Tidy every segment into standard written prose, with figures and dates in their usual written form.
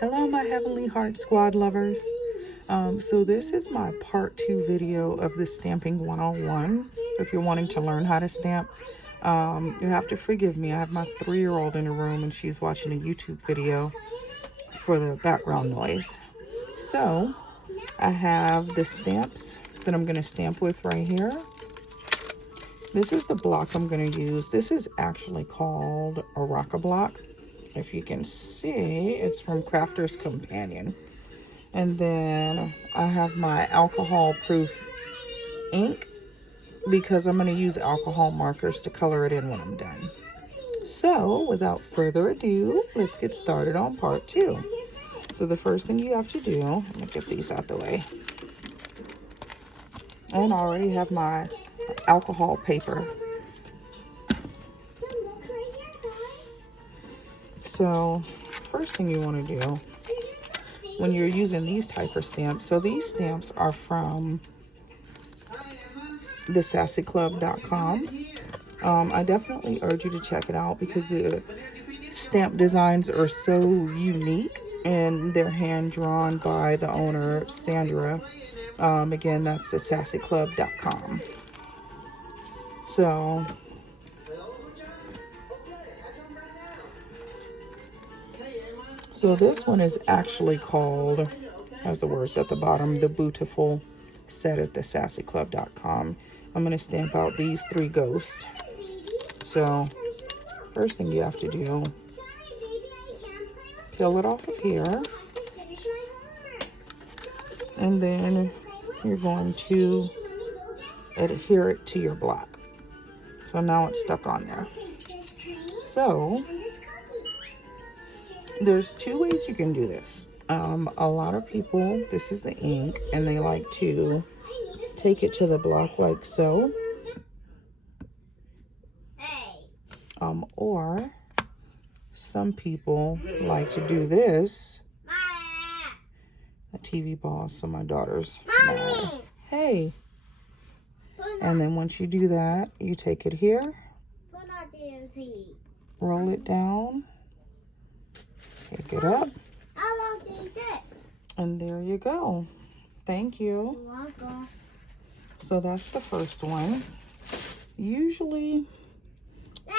Hello, my Heavenly Heart Squad lovers. So this is my part 2 video of the Stamping 101. If you're wanting to learn how to stamp, you have to forgive me. I have my 3-year-old in the room and she's watching a YouTube video for the background noise. So I have the stamps that I'm going to stamp with right here. This is the block I'm going to use. This is actually called a rocker block. If you can see, it's from Crafter's Companion. And then I have my alcohol proof ink because I'm going to use alcohol markers to color it in when I'm done. So without further ado, let's get started on part 2. So the first thing you have to do, I'm going to get these out the way. And I already have my alcohol paper. So first thing you want to do when you're using these type of stamps, so these stamps are from thesassyclub.com. I definitely urge you to check it out because the stamp designs are so unique and they're hand drawn by the owner, Sandra. Again, that's thesassyclub.com. So this one is actually called, as the words at the bottom, the Beautiful Set at thesassyclub.com. I'm going to stamp out these 3 ghosts. So first thing you have to do, peel it off of here. And then you're going to adhere it to your block. So now it's stuck on there. So there's 2 ways you can do this. A lot of people, this is the ink, and they like to take it to the block like so. Or some people like to do this. The TV boss, so my daughter's mad. Hey. And then once you do that, you take it here, roll it down, pick it up, and there you go. Thank you. So that's the first one. Usually,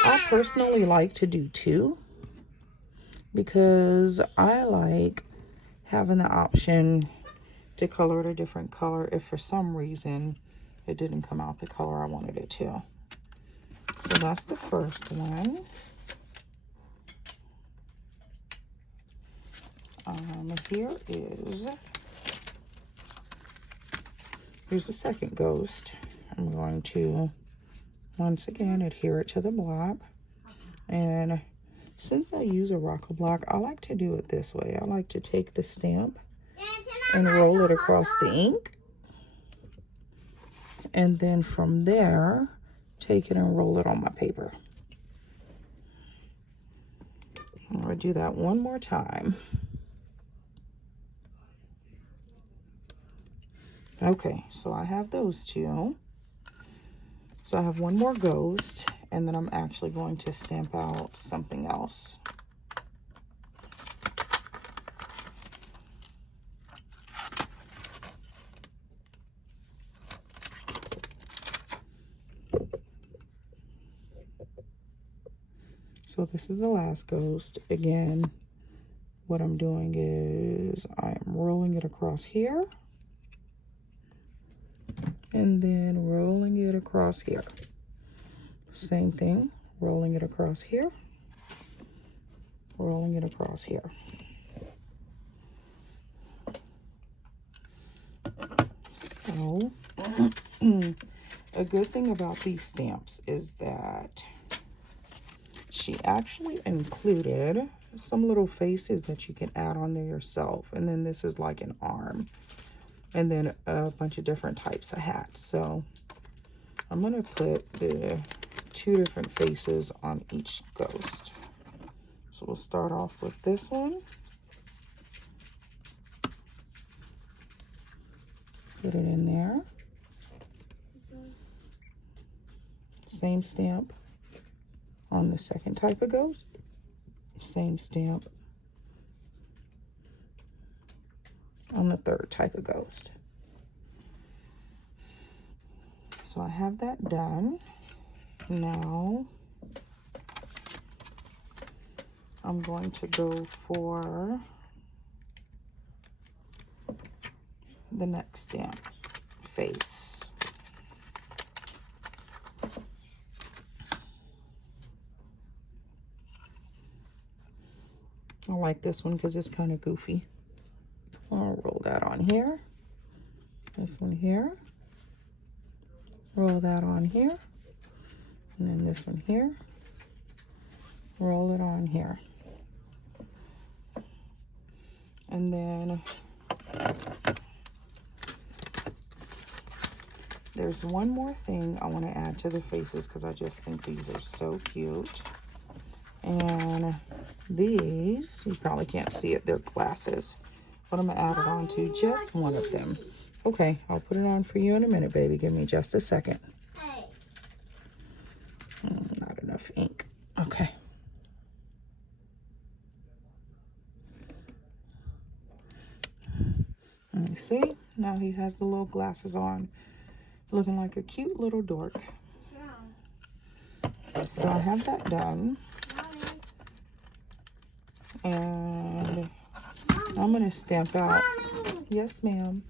I personally like to do 2 because I like having the option to color it a different color if for some reason it didn't come out the color I wanted it to. So that's the first one. Here's the second ghost. I'm going to once again adhere it to the block. And since I use a rocker block, I like to do it this way. I like to take the stamp and roll it across the ink. And then from there, take it and roll it on my paper. I'm going to do that one more time. Okay, so I have those 2. So I have one more ghost, and then I'm actually going to stamp out something else. So this is the last ghost. Again, what I'm doing is I am rolling it across here. And then rolling it across here. Same thing, rolling it across here. Rolling it across here. So, a good thing about these stamps is that she actually included some little faces that you can add on there yourself. And then this is like an arm. And then a bunch of different types of hats. So I'm going to put the 2 different faces on each ghost. So we'll start off with this one. Put it in there. Same stamp on the second type of ghost. Same stamp on the third type of ghost. So I have that done. Now I'm going to go for the next stamp, face. I like this one because it's kind of goofy. I'll roll that on here. This one here. Roll that on here. And then this one here. Roll it on here. And then there's one more thing I want to add to the faces because I just think these are so cute. And these, you probably can't see it, they're glasses. But I'm going to add it on to just one of them. Okay, I'll put it on for you in a minute, baby. Give me just a second. Not enough ink. Okay. Let me see. Now he has the little glasses on, looking like a cute little dork. So I have that done. And I'm going to stamp out. Yes, ma'am.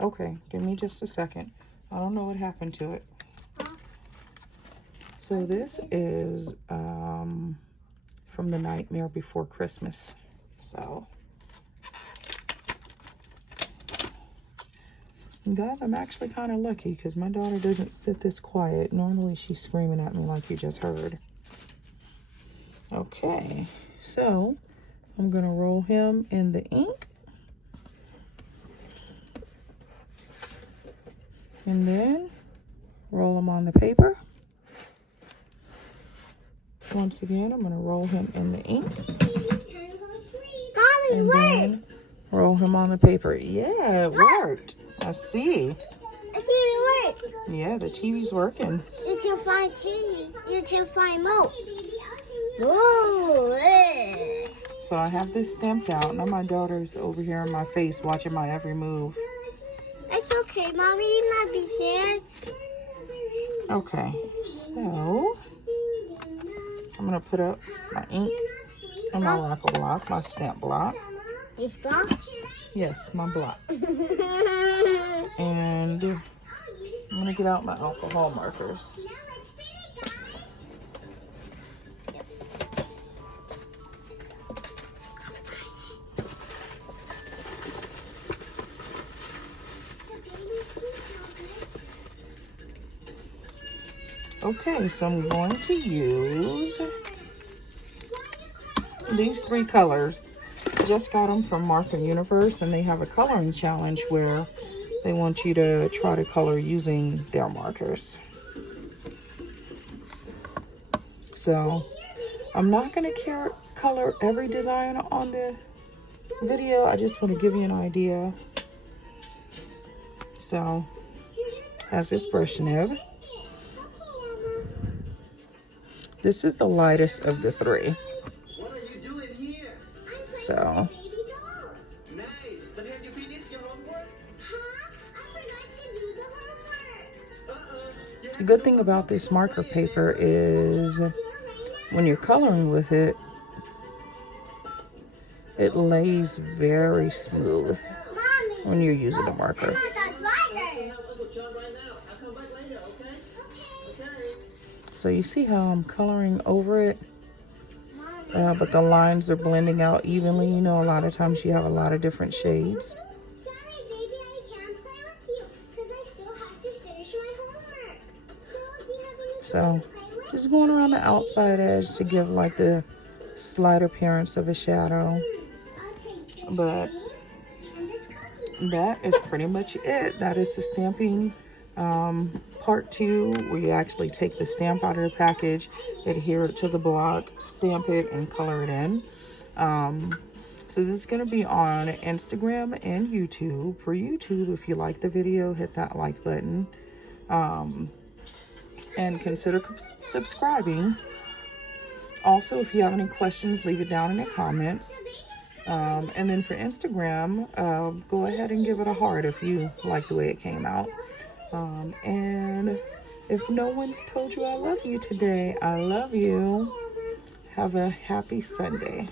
Okay, give me just a second. I don't know what happened to it. So this is from The Nightmare Before Christmas. So, guys, I'm actually kind of lucky because my daughter doesn't sit this quiet. Normally she's screaming at me like you just heard. Okay, so I'm going to roll him in the ink. And then roll him on the paper. Once again, I'm going to roll him in the ink. And then roll him on the paper. Yeah, it worked. I see. The TV worked. Yeah, the TV's working. You can find TV. You can find more. Whoa. So I have this stamped out. Now my daughter's over here in my face watching my every move. It's okay, Mommy. You not be scared. Okay, so I'm going to put up my ink and my rocker block, my stamp block. You stop? Yes, my block. And I'm going to get out my alcohol markers. Okay, so I'm going to use these three colors. I just got them from Marker Universe, and they have a coloring challenge where they want you to try to color using their markers. So I'm not going to color every design on the video. I just want to give you an idea. So, has this brush nib. This is the lightest of the three. What are you doing here? So, Nice, but have you finished your homework? Huh? I forgot to do the homework. the good thing about this marker paper is when you're coloring with it, it lays very smooth Mommy. when you're using the marker. So you see how I'm coloring over it, but the lines are blending out evenly. You know, a lot of times you have a lot of different shades. Sorry, baby, I can't play with you because I still have to finish my homework. So, do you have any So to play with? just going around the outside edge to give like the slight appearance of a shadow. I'll take this But and this cookie. that is pretty much it. That is the stamping part 2, where you actually take the stamp out of the package, adhere it to the block, stamp it, and color it in. So this is going to be on Instagram and YouTube. For YouTube, if you like the video, hit that like button, and consider subscribing. Also, if you have any questions, leave it down in the comments. And then for Instagram, go ahead and give it a heart if you like the way it came out. And if no one's told you I love you today, I love you. Have a happy Sunday.